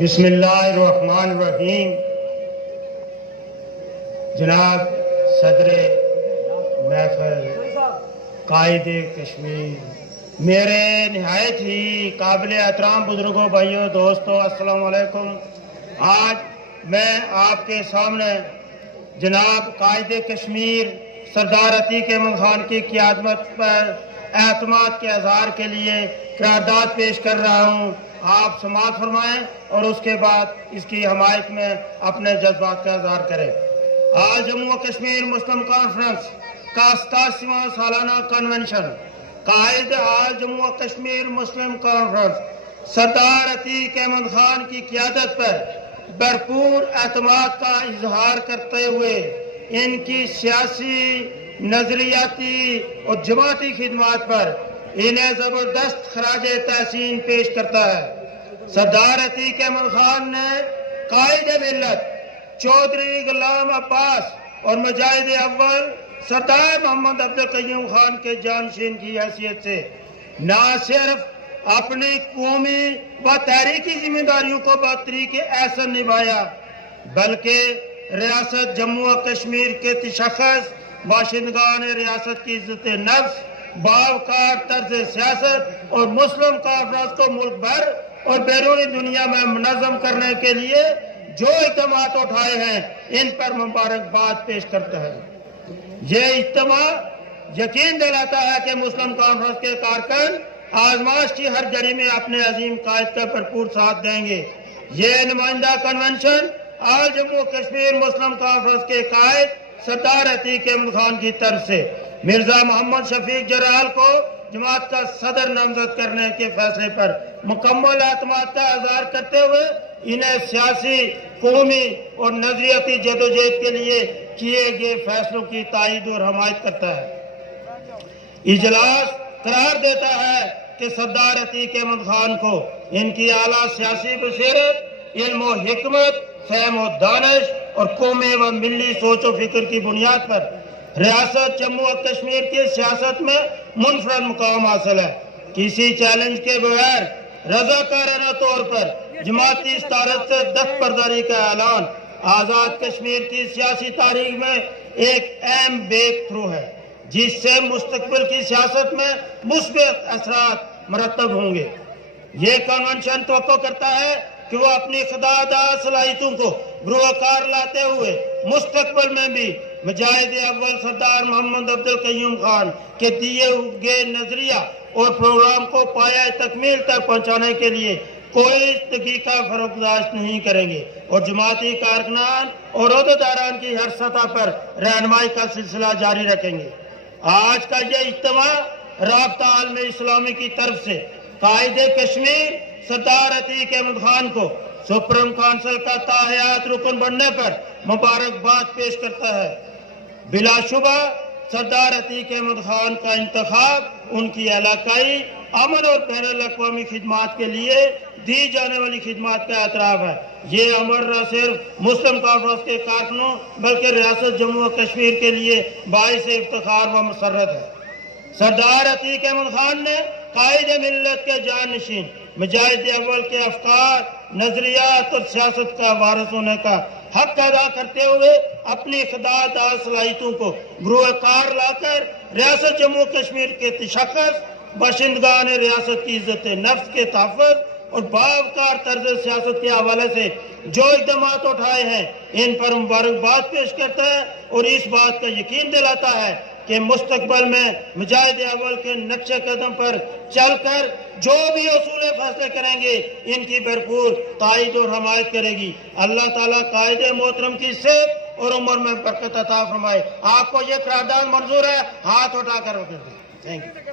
بسم اللہ الرحمن الرحیم۔ جناب صدر محفل قائد کشمیر، میرے نہایت ہی قابل احترام بزرگوں، بھائیوں، دوستوں، السلام علیکم۔ آج میں آپ کے سامنے جناب قائد کشمیر سردار عتیق احمد خان کی قیادت پر اعتماد کے اظہار کے لیے قرارداد پیش کر رہا ہوں۔ آپ سماعت فرمائیں اور اس کے بعد اس کی حمایت میں اپنے جذبات کا اظہار کریں۔ آج جموں و کشمیر مسلم کانفرنس کا 87واں سالانہ کنونشن قائد آج جموں و کشمیر مسلم کانفرنس سردار عتیق احمد خان کی قیادت پر بھرپور اعتماد کا اظہار کرتے ہوئے ان کی سیاسی، نظریاتی اور جماعتی خدمات پر انہیں زبردست خراج تحسین پیش کرتا ہے۔ سردار عتیق احمد خان نے قائد ملت چودھری غلام عباس اور مجاہد اول سردار محمد عبدالقیوم خان کے جانشین کی حیثیت سے نہ صرف اپنی قومی و تحریکی ذمہ داریوں کو بطریق احسن نبھایا، بلکہ ریاست جموں و کشمیر کے تشخص، باشندگان ریاست کی عزت نفس، باوقار طرز سیاست اور مسلم کانفرنس کو ملک بھر اور بیرونی دنیا میں منظم کرنے کے لیے جو اقدامات اٹھائے ہیں ان پر مبارکباد پیش کرتا ہے۔ یہ اجتماع یقین دلاتا ہے کہ مسلم کانفرنس کے کارکن آزمائش کی ہر گھڑی میں اپنے عظیم قائد کا بھرپور ساتھ دیں گے۔ یہ نمائندہ کنونشن آج جموں کشمیر مسلم کانفرنس کے قائد سردار عتیق احمد خان کی طرف سے مرزا محمد شفیق جرال کو جماعت کا صدر نامزد کرنے کے فیصلے پر مکمل اعتماد کا اظہار کرتے ہوئے انہیں سیاسی، قومی اور نظریاتی جدوجہد کے لیے کیے گئے فیصلوں کی تائید اور حمایت کرتا ہے۔ اجلاس قرار دیتا ہے کہ سردار عتیق احمد خان کو ان کی اعلیٰ سیاسی بصیرت، علم و حکمت، فہم و دانش اور قومی و ملی سوچ و فکر کی بنیاد پر ریاست جموں و کشمیر کی سیاست میں منفرد مقام حاصل ہے۔ کسی چیلنج کے بغیر رضاکارانہ طور پر جماعتی صدارت سے دستبرداری کا اعلان آزاد کشمیر کی سیاسی تاریخ میں ایک اہم بریک تھرو ہے، جس سے مستقبل کی سیاست میں مثبت اثرات مرتب ہوں گے۔ یہ کنونشن توقع کرتا ہے کہ وہ اپنی خدادہ صلاحیتوں کو بروئے کار لاتے ہوئے مستقبل میں بھی مجاہد اول سردار محمد عبدالقیوم خان کے دیے گئے نظریہ اور پروگرام کو پایہ تکمیل تک پہنچانے کے لیے کوئی دقیقہ فروگزاشت نہیں کریں گے اور جماعتی کارکنان اور عہدیداران کی ہر سطح پر رہنمائی کا سلسلہ جاری رکھیں گے۔ آج کا یہ اجتماع رابطہ عالم اسلامی کی طرف سے قائد کشمیر سردار عتیق احمد خان کو سپریم کونسل کا تاحیات رکن بننے پر مبارکباد پیش کرتا ہے۔ بلا شبہ سردار عتیق احمد خان کا انتخاب ان کی علاقائی امن اور بین الاقوامی خدمات کے لیے دی جانے والی خدمات کا اعتراف ہے۔ یہ امر نہ صرف مسلم کانفرنس کے کارکنوں بلکہ ریاست جموں و کشمیر کے لیے باعث افتخار و مسرت ہے۔ سردار عتیق احمد خان نے قائد ملت کے جانشین مجاہد اول کے افکار، نظریات اور سیاست کا وارث ہونے کا حق ادا کرتے ہوئے اپنی خدادہ صلاحیتوں کو گروہ کار لا کر ریاست جموں کشمیر کے تشخص، باشندگان ریاست کی عزت نفس کے تحفظ اور باوقار طرز سیاست کے حوالے سے جو اقدامات اٹھائے ہیں ان پر مبارکباد پیش کرتا ہے اور اس بات کا یقین دلاتا ہے کہ مستقبل میں مجاہد اول کے نقش قدم پر چل کر جو بھی اصول فیصلے کریں گے ان کی بھرپور تائید اور حمایت کرے گی۔ اللہ تعالیٰ قائد محترم کی صحت اور عمر میں برکت عطا فرمائے۔ آپ کو یہ قرارداد منظور ہے؟ ہاتھ اٹھا کر رکھیں۔ Thank you.